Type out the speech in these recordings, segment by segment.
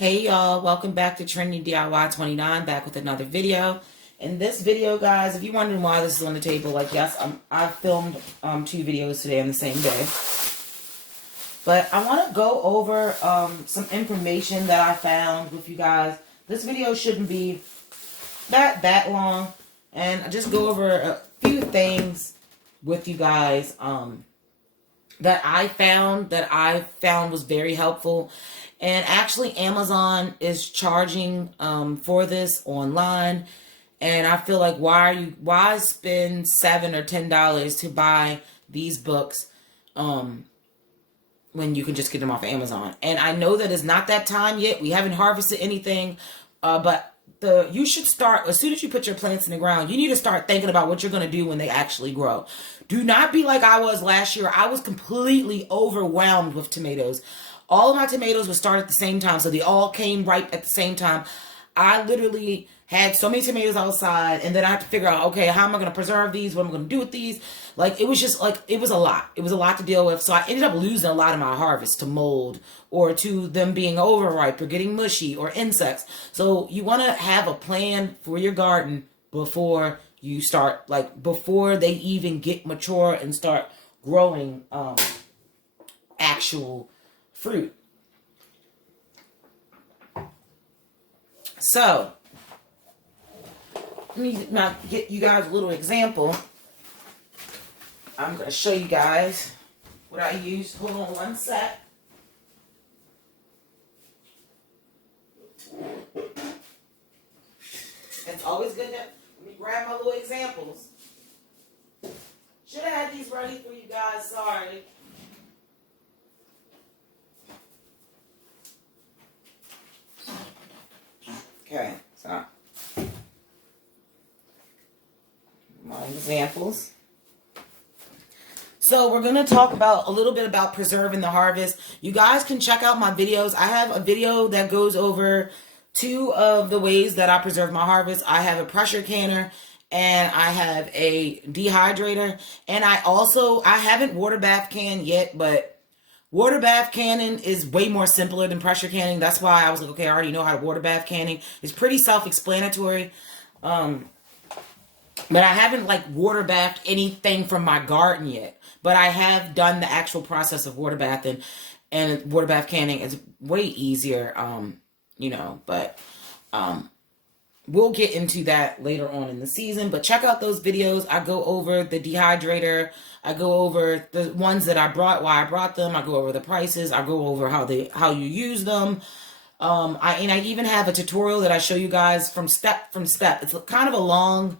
Hey y'all, welcome back to Trinity DIY 29, back with another video. In this video, guys, if you're wondering why this is on the table, like, yes, I filmed 2 videos today on the same day. But I want to go over some information that I found with you guys. This video shouldn't be that long, and I just go over a few things with you guys that I found was very helpful. And actually, Amazon is charging for this online, and I feel like why spend $7 or $10 to buy these books when you can just get them off of Amazon? And I know that it's not that time yet. We haven't harvested anything, but you should start as soon as you put your plants in the ground. You need to start thinking about what you're going to do when they actually grow. Do not be like I was last year. I was completely overwhelmed with tomatoes. All of my tomatoes would start at the same time, so they all came ripe at the same time. I literally had so many tomatoes outside, and then I had to figure out, okay, how am I going to preserve these? What am I going to do with these? Like, it was just like, it was a lot. It was a lot to deal with. So I ended up losing a lot of my harvest to mold or to them being overripe or getting mushy or insects. So you want to have a plan for your garden before you start, like, before they even get mature and start growing actual fruit. So, let me now get you guys a little example. I'm going to show you guys what I used. Hold on one sec. It's always good to let me grab my little examples. Should have had these ready for you guys. Sorry. Okay, so my examples. So we're going to talk about a little bit about preserving the harvest. You guys can check out my videos. I have a video that goes over 2 of the ways that I preserve my harvest. I have a pressure canner and I have a dehydrator. And I haven't water bath canned yet, but water bath canning is way more simpler than pressure canning. That's why I was like, okay, I already know how to water bath canning. It's pretty self-explanatory. But I haven't like water bathed anything from my garden yet. But I have done the actual process of water bathing, and water bath canning is way easier, but we'll get into that later on in the season. But check out those videos. I go over the dehydrator. I go over the ones that I brought, why I brought them. I go over the prices. I go over how you use them. I even have a tutorial that I show you guys from step. It's kind of a long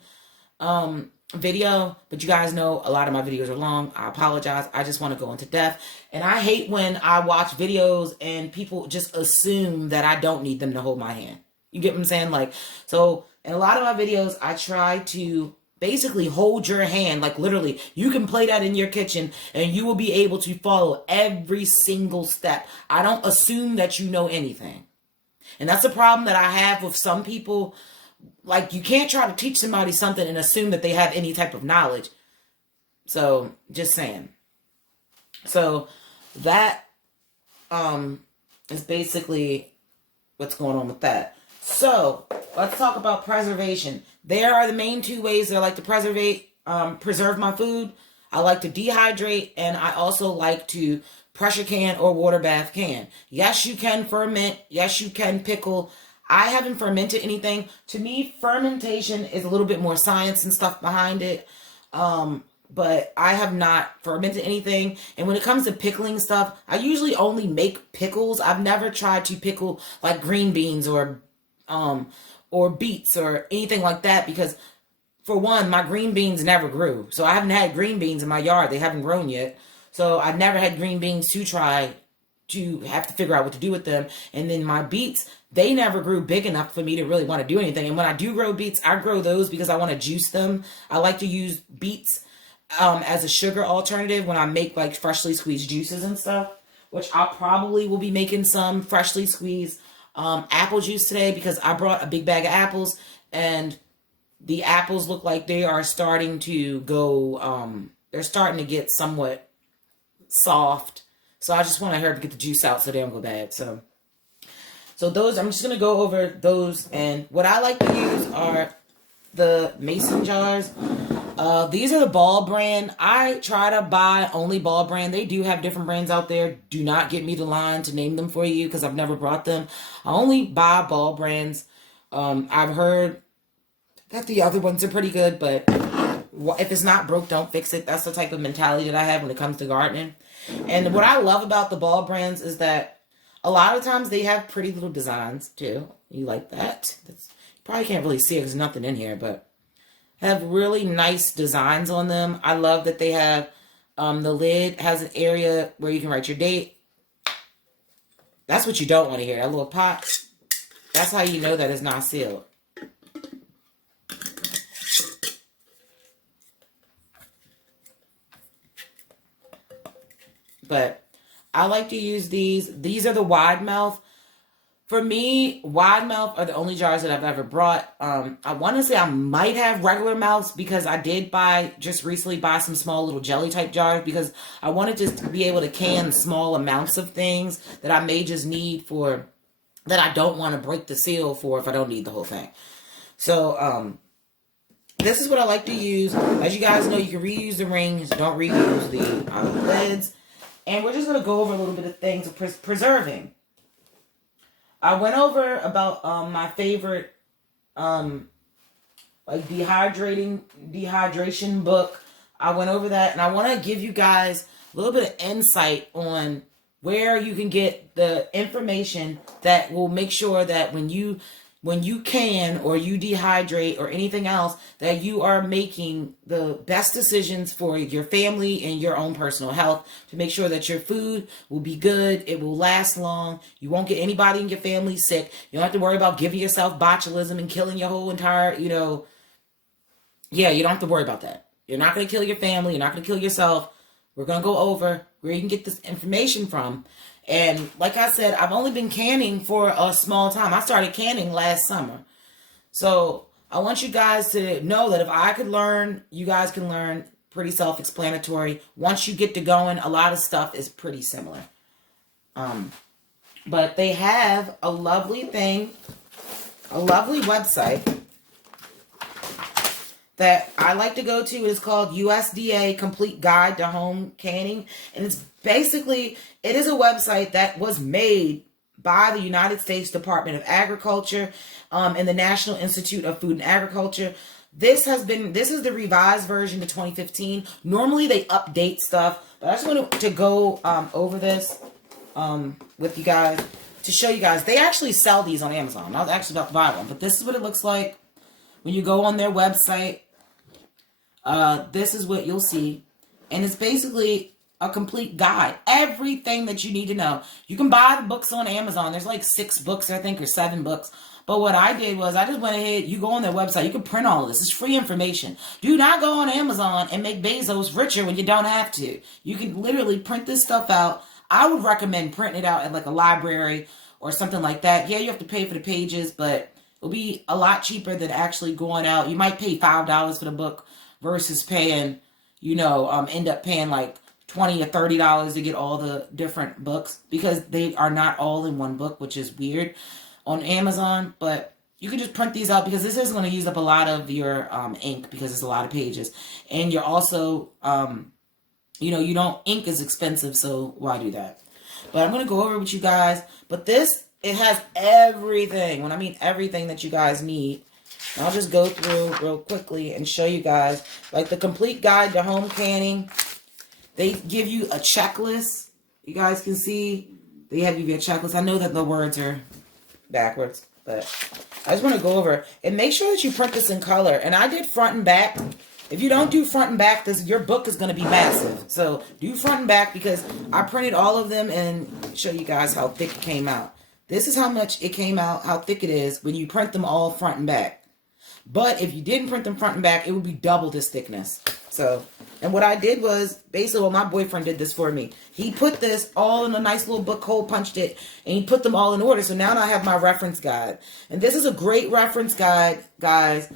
video, but you guys know a lot of my videos are long. I apologize. I just want to go into depth. And I hate when I watch videos and people just assume that I don't need them to hold my hand. You get what I'm saying? Like, so in a lot of my videos, I try to basically hold your hand. Like, literally, you can play that in your kitchen and you will be able to follow every single step. I don't assume that you know anything. And that's the problem that I have with some people. Like, you can't try to teach somebody something and assume that they have any type of knowledge. So, just saying. So, that is basically what's going on with that. So, let's talk about preservation. There are the main 2 ways that I like to preserve my food. I like to dehydrate, and I also like to pressure can or water bath can. Yes, you can ferment. Yes, you can pickle. I haven't fermented anything. To me, fermentation is a little bit more science and stuff behind it. But I have not fermented anything. And when it comes to pickling stuff, I usually only make pickles. I've never tried to pickle like green beans or beets or anything like that, because for one, my green beans never grew. So I haven't had green beans in my yard. They haven't grown yet. So I've never had green beans to try to have to figure out what to do with them. And then my beets, they never grew big enough for me to really want to do anything. And when I do grow beets, I grow those because I want to juice them. I like to use beets as a sugar alternative when I make like freshly squeezed juices and stuff, which I probably will be making some freshly squeezed apple juice today, because I brought a big bag of apples and the apples look like they are starting to go, they're starting to get somewhat soft. So I just want her to get the juice out so they don't go bad. So So those, I'm just going to go over those. And what I like to use are the mason jars. These are the Ball brand. I try to buy only Ball brand. They do have different brands out there. Do not get me the line to name them for you because I've never brought them. I only buy Ball brands. I've heard that the other ones are pretty good, but if it's not broke, don't fix it. That's the type of mentality that I have when it comes to gardening. And what I love about the Ball brands is that a lot of times they have pretty little designs too. You like that? You probably can't really see it because there's nothing in here, but have really nice designs on them. I love that they have the lid has an area where you can write your date. That's what you don't want to hear. That little pot. That's how you know that it's not sealed. But I like to use these. These are the wide mouth. For me, wide mouth are the only jars that I've ever brought. I want to say I might have regular mouths because I did just recently buy some small little jelly type jars because I wanted to be able to can small amounts of things that I may just need that I don't want to break the seal for if I don't need the whole thing. So, this is what I like to use. As you guys know, you can reuse the rings. Don't reuse the lids. And we're just going to go over a little bit of things of preserving. I went over about my favorite like dehydration book. I went over that, and I want to give you guys a little bit of insight on where you can get the information that will make sure that when you can or you dehydrate or anything else, that you are making the best decisions for your family and your own personal health to make sure that your food will be good, it will last long, you won't get anybody in your family sick, you don't have to worry about giving yourself botulism and killing your whole entire, you don't have to worry about that. You're not going to kill your family, you're not going to kill yourself. We're going to go over where you can get this information from. And like I said, I've only been canning for a small time. I started canning last summer. So I want you guys to know that if I could learn, you guys can learn. Pretty self-explanatory. Once you get to going, a lot of stuff is pretty similar. But they have a lovely website that I like to go to. It's called USDA Complete Guide to Home Canning. And it is a website that was made by the United States Department of Agriculture and the National Institute of Food and Agriculture. This is the revised version to 2015. Normally they update stuff, but I just wanted to go over this with you guys to show you guys. They actually sell these on Amazon. I was actually about to buy one, but this is what it looks like when you go on their website. This is what you'll see, and it's basically a complete guide. Everything that you need to know. You can buy the books on Amazon. There's like 6 books, I think, or 7 books. But what I did was I just went ahead. You go on their website. You can print all of this. It's free information. Do not go on Amazon and make Bezos richer when you don't have to. You can literally print this stuff out. I would recommend printing it out at like a library or something like that. Yeah, you have to pay for the pages, but it'll be a lot cheaper than actually going out. You might pay $5 for the book versus paying, end up paying like $20 or $30 to get all the different books because they are not all in one book, which is weird on Amazon. But you can just print these out because this is going to use up a lot of your ink because it's a lot of pages. And you're also, ink is expensive, so why do that? But I'm going to go over with you guys. But it has everything. When I mean everything that you guys need. I'll just go through real quickly and show you guys. Like the Complete Guide to Home Canning. They give you a checklist. You guys can see they have you a checklist. I know that the words are backwards, but I just want to go over and make sure that you print this in color. And I did front and back. If you don't do front and back, your book is going to be massive. So do front and back because I printed all of them and show you guys how thick it came out. This is how much it came out, how thick it is when you print them all front and back. But if you didn't print them front and back, it would be double this thickness. So, and what I did was, basically, my boyfriend did this for me. He put this all in a nice little book, hole punched it, and he put them all in order. So now I have my reference guide. And this is a great reference guide, guys,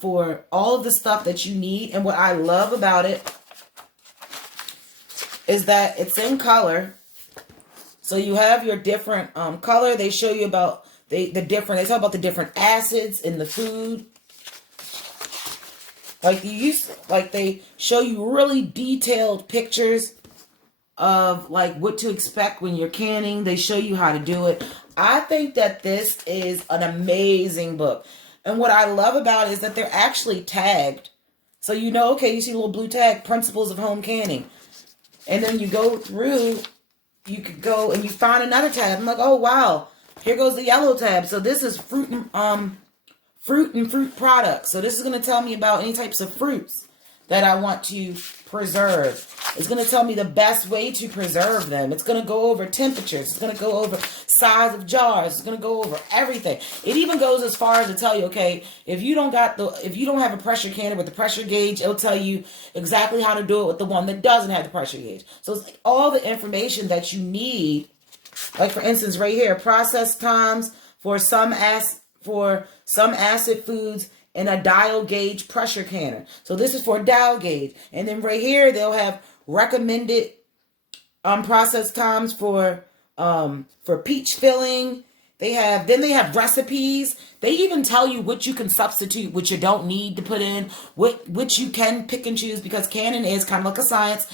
for all of the stuff that you need. And what I love about it is that it's in color. So you have your different color. They show you about they talk about the different acids in the food. Like they show you really detailed pictures of like what to expect when you're canning. They show you how to do it. I think that this is an amazing book. And what I love about it is that they're actually tagged. So you know, okay, you see a little blue tag, Principles of Home Canning. And then you go through, you could go and you find another tab. I'm like, oh wow, here goes the yellow tab. So this is fruit and fruit products. So this is going to tell me about any types of fruits that I want to preserve. It's going to tell me the best way to preserve them. It's going to go over temperatures. It's going to go over size of jars. It's going to go over everything. It even goes as far as to tell you, okay, if you don't have a pressure canner with the pressure gauge, it'll tell you exactly how to do it with the one that doesn't have the pressure gauge. So it's like all the information that you need. Like for instance, right here, process times for some acid foods and a dial gauge pressure canner. So this is for dial gauge. And then right here, they'll have recommended process times for peach filling. They have recipes. They even tell you what you can substitute, what you don't need to put in, which you can pick and choose, because canning is kind of like a science.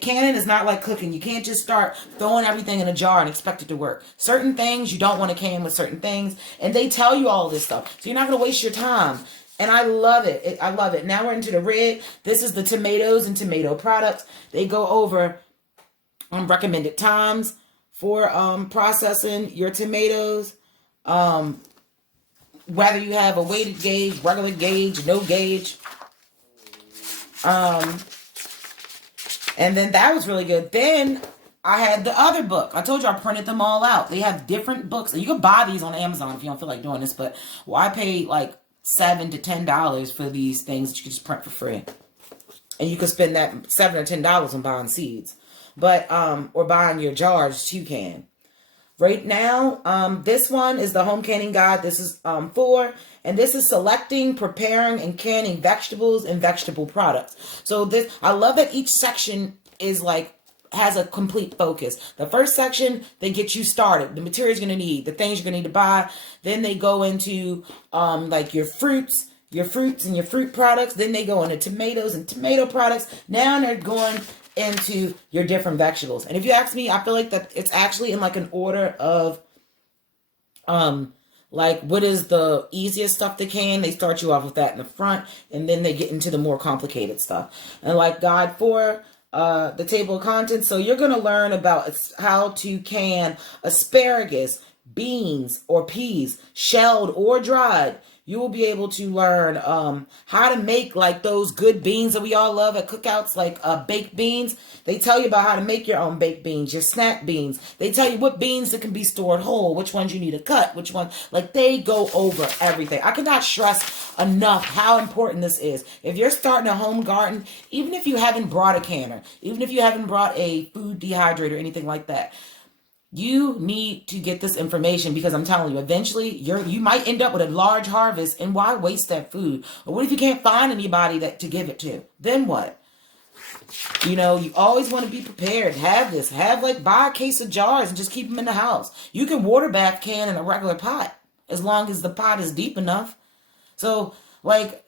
Canning is not like cooking. You can't just start throwing everything in a jar and expect it to work. Certain things you don't want to can with certain things, and they tell you all this stuff. So you're not going to waste your time. And I love it. I love it. Now we're into the red. This is the tomatoes and tomato products. They go over recommended times for processing your tomatoes, whether you have a weighted gauge, regular gauge, no gauge. And then that was really good. Then I had the other book. I told you I printed them all out. They have different books. And you can buy these on Amazon if you don't feel like doing this. But I paid like $7 to $10 for these things that you can just print for free. And you can spend that $7 or $10 on buying seeds. But, or buying your jars, you can. Right now, this one is the home canning guide. This is 4, and this is selecting, preparing, and canning vegetables and vegetable products. So I love that each section is like, has a complete focus. The first section, they get you started. The materials you're going to need, the things you're going to need to buy. Then they go into, like your fruits and your fruit products. Then they go into tomatoes and tomato products. Now they're going into your different vegetables. And if you ask me, I feel like that it's actually in like an order of like what is the easiest stuff to can. They start you off with that in the front, and then they get into the more complicated stuff. And like guide 4, the table of contents. So you're going to learn about how to can asparagus, beans or peas, shelled or dried. You will be able to learn how to make like those good beans that we all love at cookouts, like baked beans. They tell you about how to make your own baked beans, your snack beans. They tell you what beans that can be stored whole, which ones you need to cut, which one. Like they go over everything. I cannot stress enough how important this is. If you're starting a home garden, even if you haven't brought a canner, even if you haven't brought a food dehydrator or anything like that, you need to get this information, because I'm telling you, eventually you might end up with a large harvest, and why waste that food? Or what if you can't find anybody to give it to? Then what? You know, you always want to be prepared. Buy a case of jars and just keep them in the house. You can water bath can in a regular pot as long as the pot is deep enough. So like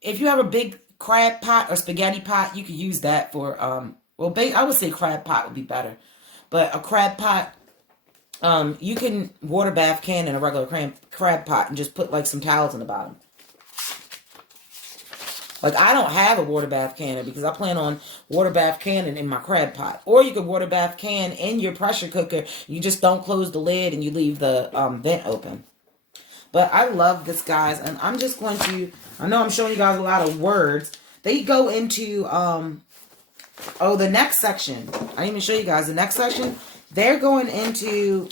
if you have a big crab pot or spaghetti pot, you could use that for, I would say crab pot would be better. But a crab pot, you can water bath can in a regular crab pot and just put like some towels in the bottom. Like I don't have a water bath canner because I plan on water bath canning in my crab pot. Or you could water bath can in your pressure cooker. You just don't close the lid and you leave the vent open. But I love this, guys. And I'm just going to, I know I'm showing you guys a lot of words. They go into, the next section. I didn't even show you guys the next section. They're going into,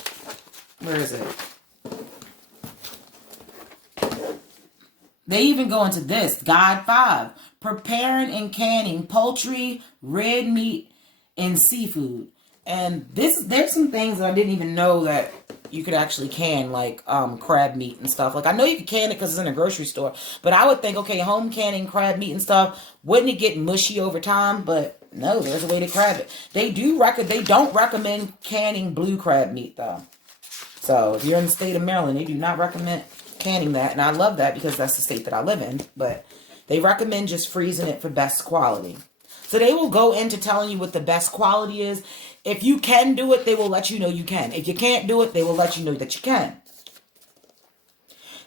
where is it? They even go into this, Guide 5, preparing and canning poultry, red meat, and seafood. And there's some things that I didn't even know that you could actually can, like crab meat and stuff. Like I know you can can it because it's in a grocery store, but I would think, okay, home canning crab meat and stuff, wouldn't it get mushy over time? But No, there's a way to crab it. They don't recommend canning blue crab meat though. So if you're in the state of Maryland, they do not recommend canning that. And I love that because that's the state that I live in. But they recommend just freezing it for best quality. So they will go into telling you what the best quality is. If you can do it, they will let you know you can. If you can't do it, they will let you know that you can.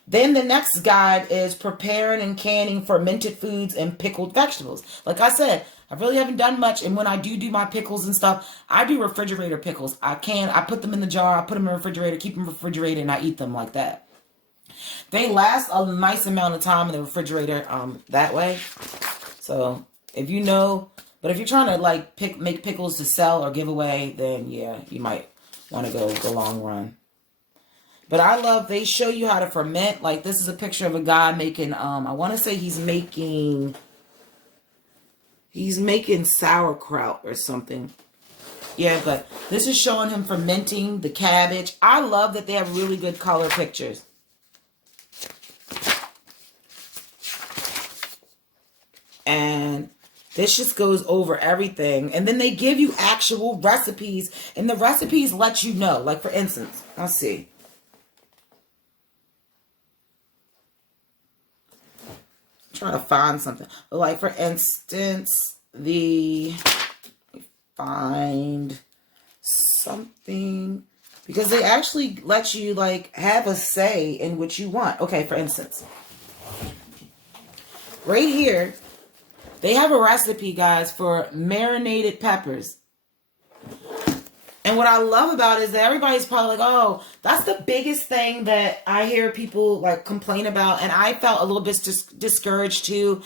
Then the next guide is preparing and canning fermented foods and pickled vegetables. Like I said, I really haven't done much. And when I do my pickles and stuff, I do refrigerator pickles. I put them in the jar, I put them in the refrigerator, keep them refrigerated, and I eat them like that. They last a nice amount of time in the refrigerator that way. So if you know, but if you're trying to like make pickles to sell or give away, then yeah, you might want to go the long run. But I love, they show you how to ferment. Like this is a picture of a guy making, I want to say he's making sauerkraut or something. Yeah, but this is showing him fermenting the cabbage. I love that they have really good color pictures. And this just goes over everything. And then they give you actual recipes. And the recipes let you know. Like for instance, let's see. Trying to find something. Like for instance, find something, because they actually let you like have a say in what you want. Okay, for instance, right here, they have a recipe, guys, for marinated peppers. And what I love about it is that everybody's probably like, oh, that's the biggest thing that I hear people like complain about. And I felt a little bit discouraged too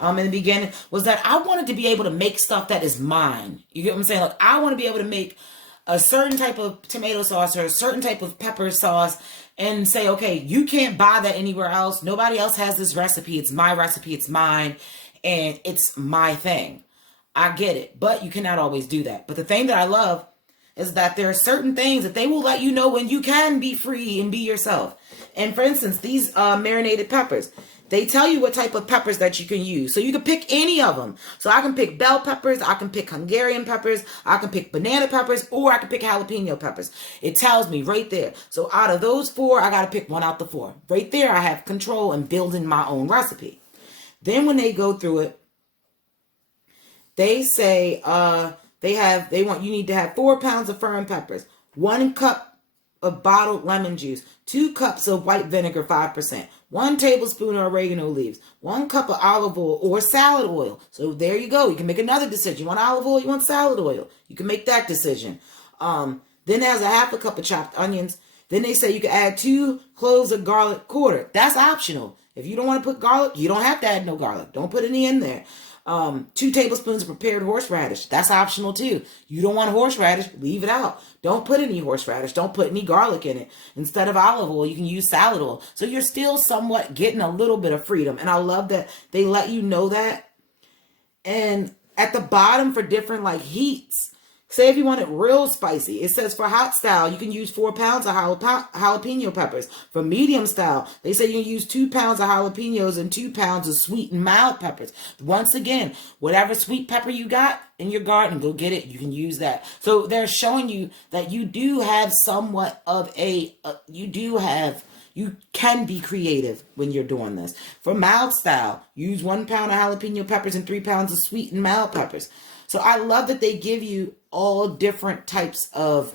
in the beginning, was that I wanted to be able to make stuff that is mine. You get what I'm saying? Like I want to be able to make a certain type of tomato sauce or a certain type of pepper sauce and say, okay, you can't buy that anywhere else. Nobody else has this recipe. It's my recipe. It's mine. And it's my thing. I get it. But you cannot always do that. But the thing that I love is that there are certain things that they will let you know when you can be free and be yourself. And for instance, these marinated peppers, they tell you what type of peppers that you can use. So you can pick any of them. So I can pick bell peppers, I can pick Hungarian peppers, I can pick banana peppers, or I can pick jalapeno peppers. It tells me right there. So out of those 4, I got to pick one out the 4. Right there, I have control in building my own recipe. Then when they go through it, they say, you need to have 4 pounds of firm peppers, 1 cup of bottled lemon juice, 2 cups of white vinegar, 5%, 1 tablespoon of oregano leaves, 1 cup of olive oil or salad oil. So there you go. You can make another decision. You want olive oil? You want salad oil? You can make that decision. Then there's a half a cup of chopped onions. Then they say you can add 2 cloves of garlic quarter. That's optional. If you don't want to put garlic, you don't have to add no garlic. Don't put any in there. 2 tablespoons of prepared horseradish. That's optional too. You don't want horseradish, leave it out. Don't put any horseradish. Don't put any garlic in it. Instead of olive oil, you can use salad oil. So you're still somewhat getting a little bit of freedom. And I love that they let you know that. And at the bottom for different like heats, say if you want it real spicy, it says for hot style, you can use 4 pounds of jalapeno peppers. For medium style, they say you can use 2 pounds of jalapenos and 2 pounds of sweet and mild peppers. Once again, whatever sweet pepper you got in your garden, go get it. You can use that. So they're showing you that you do have somewhat of you can be creative when you're doing this. For mild style, use 1 pound of jalapeno peppers and 3 pounds of sweet and mild peppers. So I love that they give you all different types of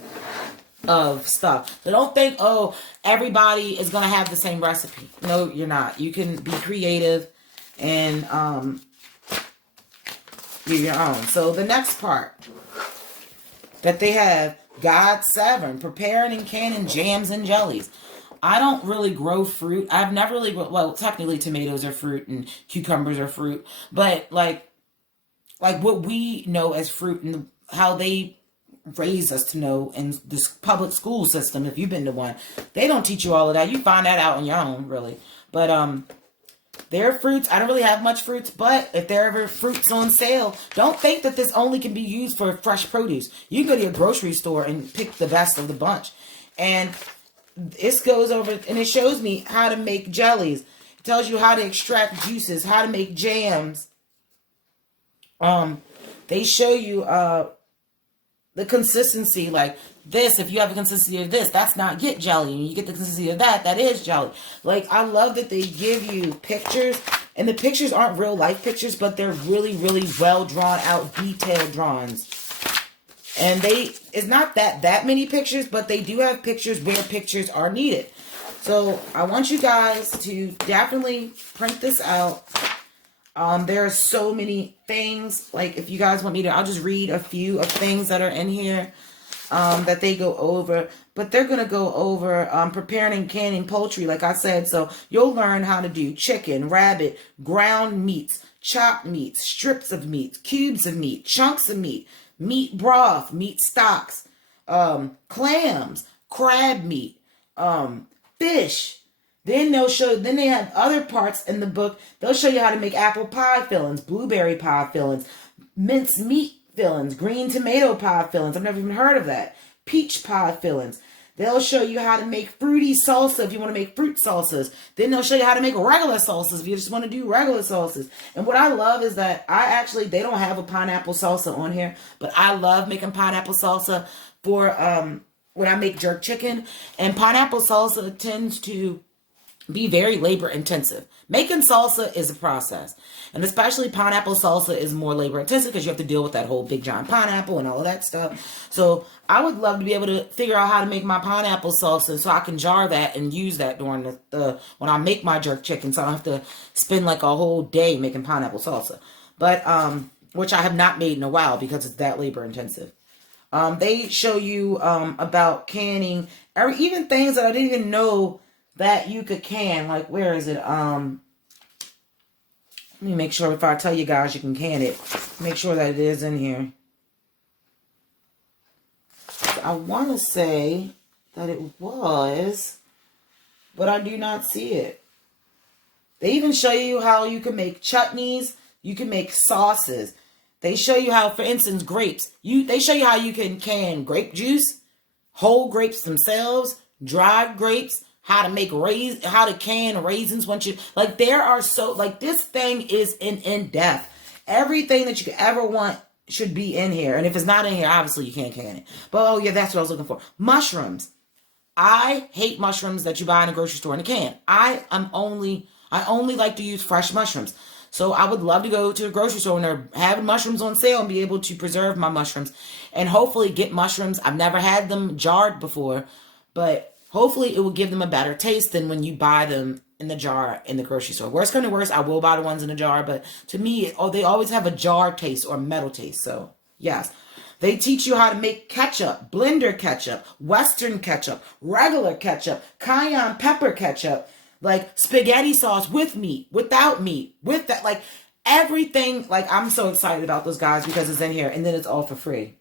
stuff. So don't think, oh, everybody is going to have the same recipe. No, you're not. You can be creative and do your own. So the next part that they have, Guide 7, preparing and canning jams and jellies. I don't really grow fruit. I've never really, well, technically tomatoes are fruit and cucumbers are fruit, but like what we know as fruit and how they raise us to know in this public school system, if you've been to one, they don't teach you all of that. You find that out on your own, really. But their fruits, I don't really have much fruits, but if there are ever fruits on sale, don't think that this only can be used for fresh produce. You can go to your grocery store and pick the best of the bunch. And this goes over, and it shows me how to make jellies. It tells you how to extract juices, how to make jams. they show you the consistency, like this, if you have a consistency of this, that's not get jelly. And you get the consistency of that, that is jelly. Like, I love that they give you pictures, and the pictures aren't real life pictures, but they're really, really well drawn out, detailed drawings. And it's not that many pictures, but they do have pictures where pictures are needed. So I want you guys to definitely print this out. There are so many things, like if you guys want me to, I'll just read a few of things that are in here that they go over. But they're going to go over preparing and canning poultry, like I said. So you'll learn how to do chicken, rabbit, ground meats, chopped meats, strips of meat, cubes of meat, chunks of meat, meat broth, meat stocks, clams, crab meat, fish. Then they have other parts in the book. They'll show you how to make apple pie fillings, blueberry pie fillings, mince meat fillings, green tomato pie fillings. I've never even heard of that. Peach pie fillings. They'll show you how to make fruity salsa if you want to make fruit salsas. Then they'll show you how to make regular salsas if you just want to do regular salsas. And what I love is that they don't have a pineapple salsa on here, but I love making pineapple salsa for when I make jerk chicken. And pineapple salsa tends to be very labor intensive. Making salsa is a process. And especially pineapple salsa is more labor intensive because you have to deal with that whole big giant pineapple and all of that stuff. So I would love to be able to figure out how to make my pineapple salsa so I can jar that and use that during the when I make my jerk chicken, so I don't have to spend like a whole day making pineapple salsa. But which I have not made in a while because it's that labor intensive. They show you about canning, or even things that I didn't even know that you could can. Like, where is it? Let me make sure if I tell you guys you can can it, make sure that it is in here. I want to say that it was, but I do not see it. They even show you how you can make chutneys, you can make sauces. They show you how, for instance, grapes. They show you how you can can grape juice, whole grapes themselves, dried grapes, how to make how to can raisins once you, like, there are this thing is in depth. Everything that you could ever want should be in here. And if it's not in here, obviously you can't can it. But oh yeah, that's what I was looking for. Mushrooms. I hate mushrooms that you buy in a grocery store in a can. I only like to use fresh mushrooms. So I would love to go to a grocery store when they're having mushrooms on sale and be able to preserve my mushrooms and hopefully get mushrooms. I've never had them jarred before, but hopefully it will give them a better taste than when you buy them in the jar in the grocery store. Worst come to worst, I will buy the ones in the jar, but to me, they always have a jar taste or metal taste. So yes. They teach you how to make ketchup, blender ketchup, Western ketchup, regular ketchup, cayenne pepper ketchup, like spaghetti sauce with meat, without meat, with that, like everything. Like, I'm so excited about those guys because it's in here, and then it's all for free.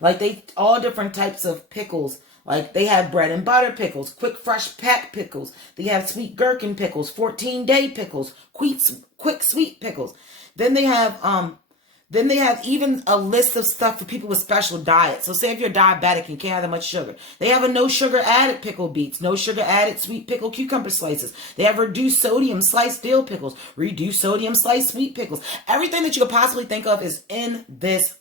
Like, all different types of pickles. Like, they have bread and butter pickles, quick fresh pack pickles. They have sweet gherkin pickles, 14-day pickles, quick sweet pickles. Then they have even a list of stuff for people with special diets. So say if you're diabetic and can't have that much sugar. They have a no sugar added pickle beets, no sugar added sweet pickle cucumber slices. They have reduced sodium sliced dill pickles, reduced sodium sliced sweet pickles. Everything that you could possibly think of is in this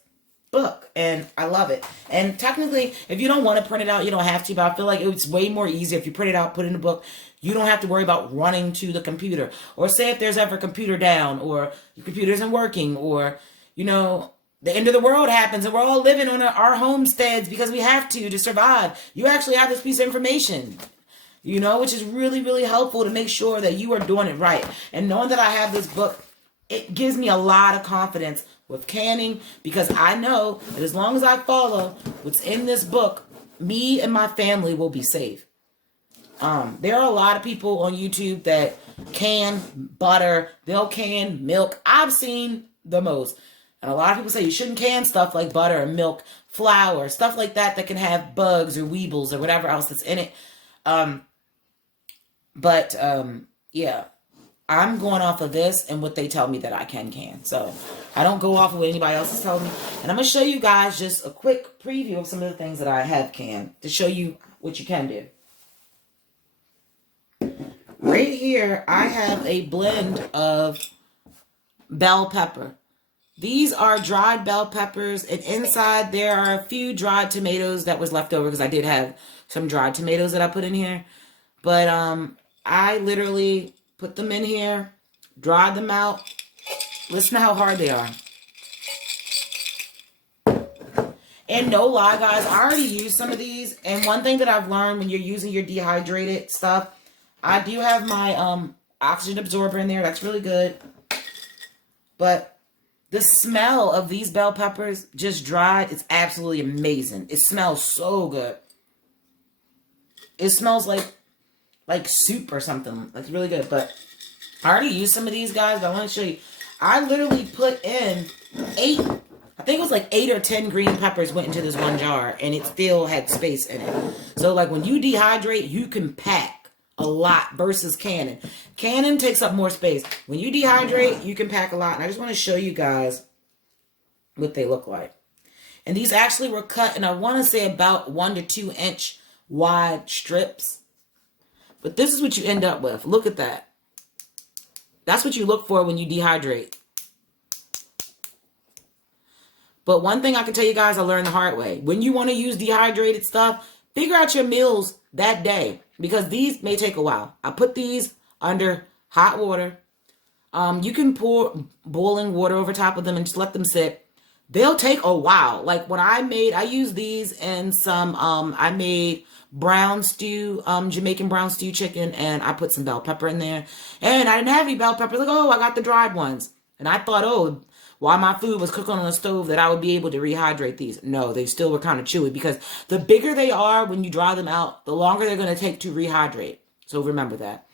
book, and I love it. And technically, if you don't want to print it out, you don't have to, but I feel like it's way more easier if you print it out, put it in a book. You don't have to worry about running to the computer, or say if there's ever a computer down, or your computer isn't working, or the end of the world happens and we're all living on our homesteads because we have to survive. You actually have this piece of information, which is really, really helpful to make sure that you are doing it right. And knowing that I have this book, it gives me a lot of confidence with canning, because I know that as long as I follow what's in this book, me and my family will be safe. There are a lot of people on YouTube that can butter, they'll can milk. I've seen the most. And a lot of people say you shouldn't can stuff like butter and milk, flour, stuff like that can have bugs or weevils or whatever else that's in it. Yeah. I'm going off of this and what they tell me that I can. So I don't go off of what anybody else is telling me. And I'm going to show you guys just a quick preview of some of the things that I have canned to show you what you can do. Right here, I have a blend of bell pepper. These are dried bell peppers, and inside there are a few dried tomatoes that was left over because I did have some dried tomatoes that I put in here. But I literally put them in here, dried them out. Listen to how hard they are. And no lie, guys, I already used some of these. And one thing that I've learned when you're using your dehydrated stuff, I do have my oxygen absorber in there. That's really good. But the smell of these bell peppers just dried, it's absolutely amazing. It smells so good. It smells like soup or something. It's really good. But I already used some of these, guys, but I want to show you. I literally put in 8, I think it was like 8 or 10 green peppers went into this one jar, and it still had space in it. So like when you dehydrate, you can pack a lot versus canning. Canning takes up more space. When you dehydrate, you can pack a lot. And I just want to show you guys what they look like. And these actually were cut in, I want to say, about 1 to 2 inch wide strips. But this is what you end up with. Look at that. That's what you look for when you dehydrate. But one thing I can tell you guys, I learned the hard way. When you want to use dehydrated stuff, figure out your meals that day, because these may take a while. I put these under hot water. You can pour boiling water over top of them and just let them sit. They'll take a while. Like when I used these in some, I made brown stew, Jamaican brown stew chicken, and I put some bell pepper in there. And I didn't have any bell pepper. Like, oh, I got the dried ones. And I thought, oh, while my food was cooking on the stove, that I would be able to rehydrate these. No, they still were kind of chewy, because the bigger they are when you dry them out, the longer they're going to take to rehydrate. So remember that.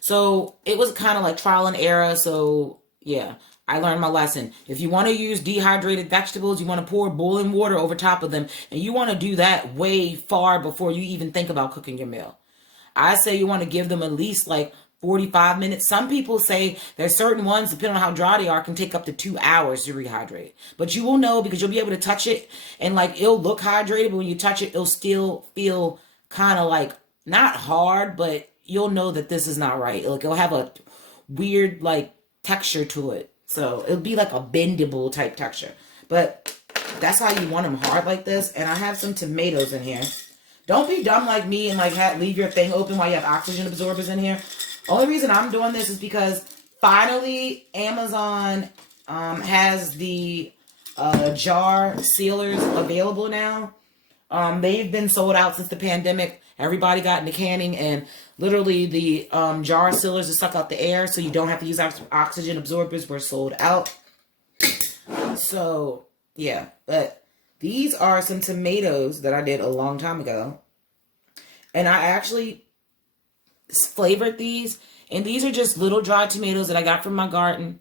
So it was kind of like trial and error. So yeah, I learned my lesson. If you want to use dehydrated vegetables, you want to pour boiling water over top of them, and you want to do that way far before you even think about cooking your meal. I say you want to give them at least like 45 minutes. Some people say there's certain ones, depending on how dry they are, can take up to 2 hours to rehydrate. But you will know, because you'll be able to touch it, and like it'll look hydrated, but when you touch it, it'll still feel kind of like not hard, but you'll know that this is not right. It'll have a weird like texture to it. So it'll be like a bendable type texture. But that's how you want them, hard like this. And I have some tomatoes in here. Don't be dumb like me and like leave your thing open while you have oxygen absorbers in here. Only reason I'm doing this is because finally Amazon has the jar sealers available now. They've been sold out since the pandemic. Everybody got into canning, and literally the jar sealers to suck out the air so you don't have to use oxygen absorbers were sold out. So yeah, but these are some tomatoes that I did a long time ago, and I actually flavored these, and these are just little dried tomatoes that I got from my garden.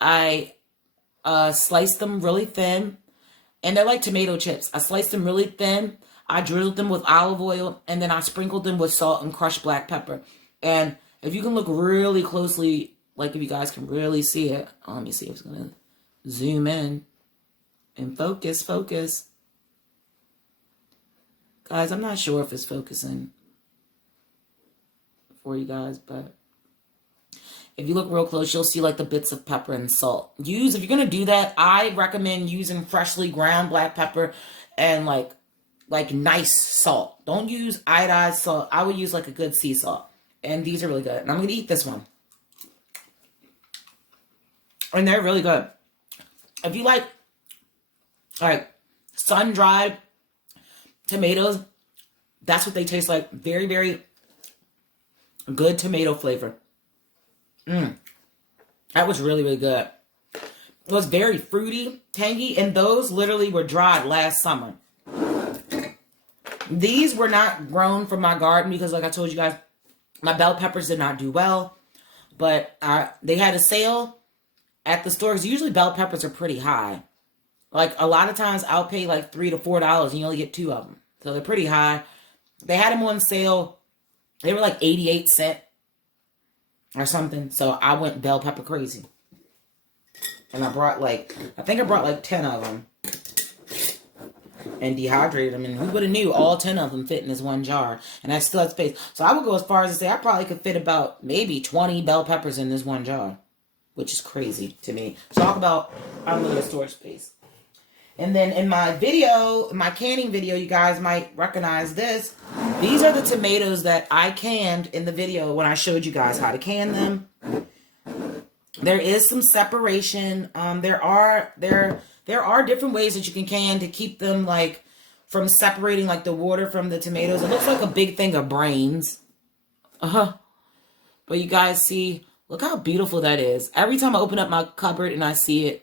I sliced them really thin, and they're like tomato chips. I sliced them really thin. I drizzled them with olive oil, and then I sprinkled them with salt and crushed black pepper. And if you can look really closely, like if you guys can really see it, let me see if it's going to zoom in and focus. Guys, I'm not sure if it's focusing for you guys, but if you look real close, you'll see like the bits of pepper and salt. If you're going to do that, I recommend using freshly ground black pepper and like nice salt. Don't use iodized salt. I would use like a good sea salt. And these are really good. And I'm going to eat this one. And they're really good. If you like sun-dried tomatoes, that's what they taste like. Very, very good tomato flavor. That was really, really good. It was very fruity, tangy, and those literally were dried last summer. These were not grown from my garden because, like I told you guys, my bell peppers did not do well. But they had a sale at the stores. Usually bell peppers are pretty high. Like a lot of times I'll pay like $3 to $4 and you only get 2 of them. So they're pretty high. They had them on sale. They were like 88 cents or something. So I went bell pepper crazy. And I brought I think I brought like 10 of them. And dehydrated them, and who would have knew all 10 of them fit in this one jar, and I still had space. So I would go as far as to say I probably could fit about maybe 20 bell peppers in this one jar. which is crazy to me. Talk about unlimited storage space. And then in my video, my canning video, you guys might recognize this. These are the tomatoes that I canned in the video when I showed you guys how to can them. There is some separation. There are different ways that you can can to keep them like from separating like the water from the tomatoes. It looks like a big thing of brains. But you guys see, look how beautiful that is. Every time I open up my cupboard and I see it,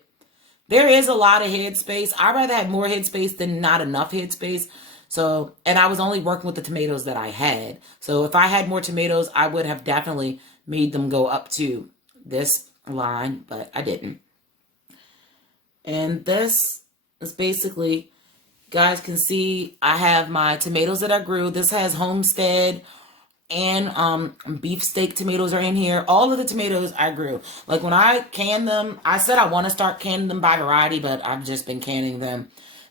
there is a lot of head space. I'd rather have more head space than not enough head space. So, and I was only working with the tomatoes that I had. So if I had more tomatoes, I would have definitely made them go up to this line, but I didn't. And this is basically, you guys can see I have my tomatoes that I grew. This has Homestead and beefsteak tomatoes are in here. All of the tomatoes I grew. Like when I can them, I said I want to start canning them by variety, but I've just been canning them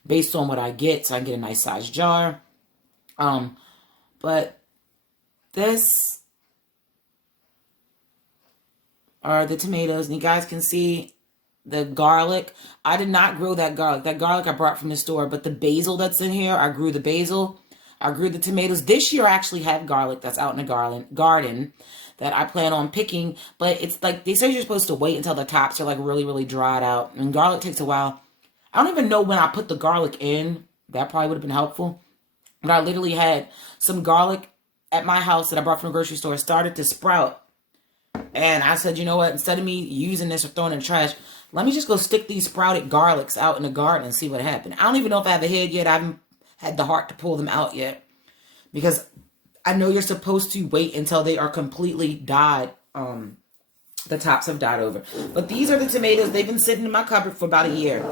based on what I get, so I can get a nice sized jar. But this are the tomatoes, and you guys can see the garlic. I did not grow that garlic. That garlic I brought from the store, but the basil that's in here, I grew the basil. I grew the tomatoes. This year I actually have garlic that's out in the garden that I plan on picking. But it's like, they say you're supposed to wait until the tops are like really, really dried out. And garlic takes a while. I don't even know when I put the garlic in. That probably would have been helpful. But I literally had some garlic at my house that I brought from the grocery store. Started to sprout. And I said, you know what? Instead of me using this or throwing it in the trash, let me just go stick these sprouted garlics out in the garden and see what happened. I don't even know if I have a head yet. I haven't had the heart to pull them out yet, because I know you're supposed to wait until they are completely dyed. The tops have dyed over. But these are the tomatoes. They've been sitting in my cupboard for about a year.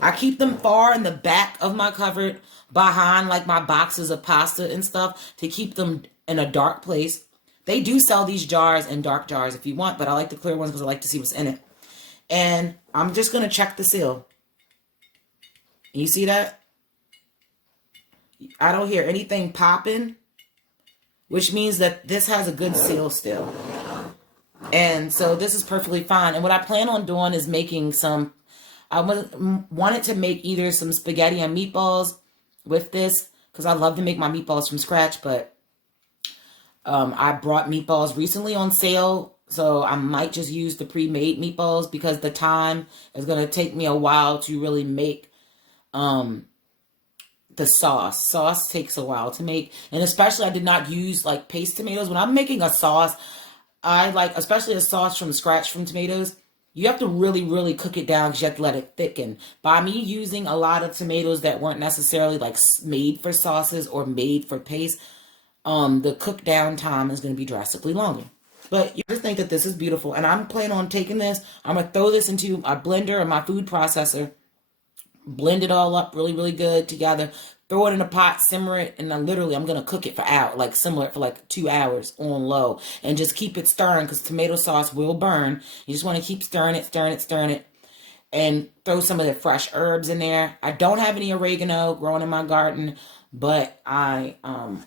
I keep them far in the back of my cupboard behind like my boxes of pasta and stuff to keep them in a dark place. They do sell these jars in dark jars if you want, but I like the clear ones because I like to see what's in it. And I'm just going to check the seal. You see that? I don't hear anything popping, which means that this has a good seal still. And so this is perfectly fine. And what I plan on doing is making some, I wanted to make either some spaghetti and meatballs with this, because I love to make my meatballs from scratch, but I brought meatballs recently on sale, so I might just use the pre-made meatballs because the time is going to take me a while to really make the sauce. Sauce takes a while to make. And especially I did not use like paste tomatoes. When I'm making a sauce, I like, especially a sauce from scratch from tomatoes, you have to really, really cook it down because you have to let it thicken. By me using a lot of tomatoes that weren't necessarily like made for sauces or made for paste, the cook down time is going to be drastically longer. But you just think that this is beautiful. And I'm planning on taking this. I'm going to throw this into a blender or my food processor. Blend it all up really, really good together. Throw it in a pot, simmer it, and then literally I'm going to cook it for hours, like simmer it for like 2 hours on low. And just keep it stirring because tomato sauce will burn. You just want to keep stirring it. And throw some of the fresh herbs in there. I don't have any oregano growing in my garden, but I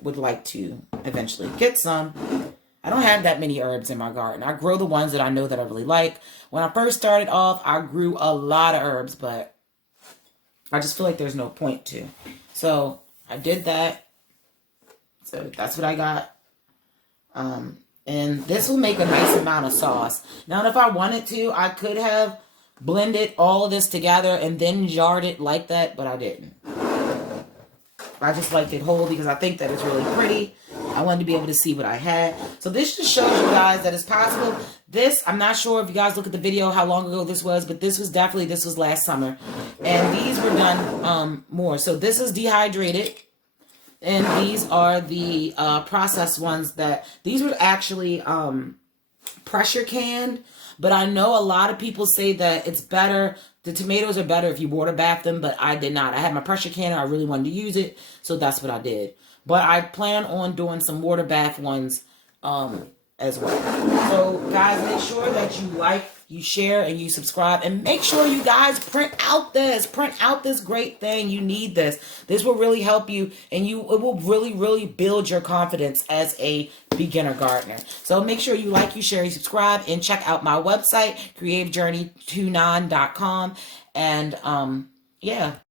would like to eventually get some. I don't have that many herbs in my garden. I grow the ones that I know that I really like. When I first started off, I grew a lot of herbs, but I just feel like there's no point to. So I did that. So that's what I got. And this will make a nice amount of sauce. Now, if I wanted to, I could have blended all of this together and then jarred it like that, but I didn't. I just liked it whole because I think that it's really pretty. I wanted to be able to see what I had. So this just shows you guys that it's possible. This, I'm not sure if you guys look at the video how long ago this was, but this was last summer. And these were done more. So this is dehydrated. And these are the processed ones these were actually pressure canned. But I know a lot of people say that it's better. The tomatoes are better if you water bath them, but I did not. I had my pressure canner. I really wanted to use it. So that's what I did. But I plan on doing some water bath ones as well. So guys, make sure that you like you share, and you subscribe. And make sure you guys print out this great thing. You need this. This will really help you, and it will really, really build your confidence as a beginner gardener. So make sure you like, you share, you subscribe, and check out my website, creativejourney29.com. And yeah.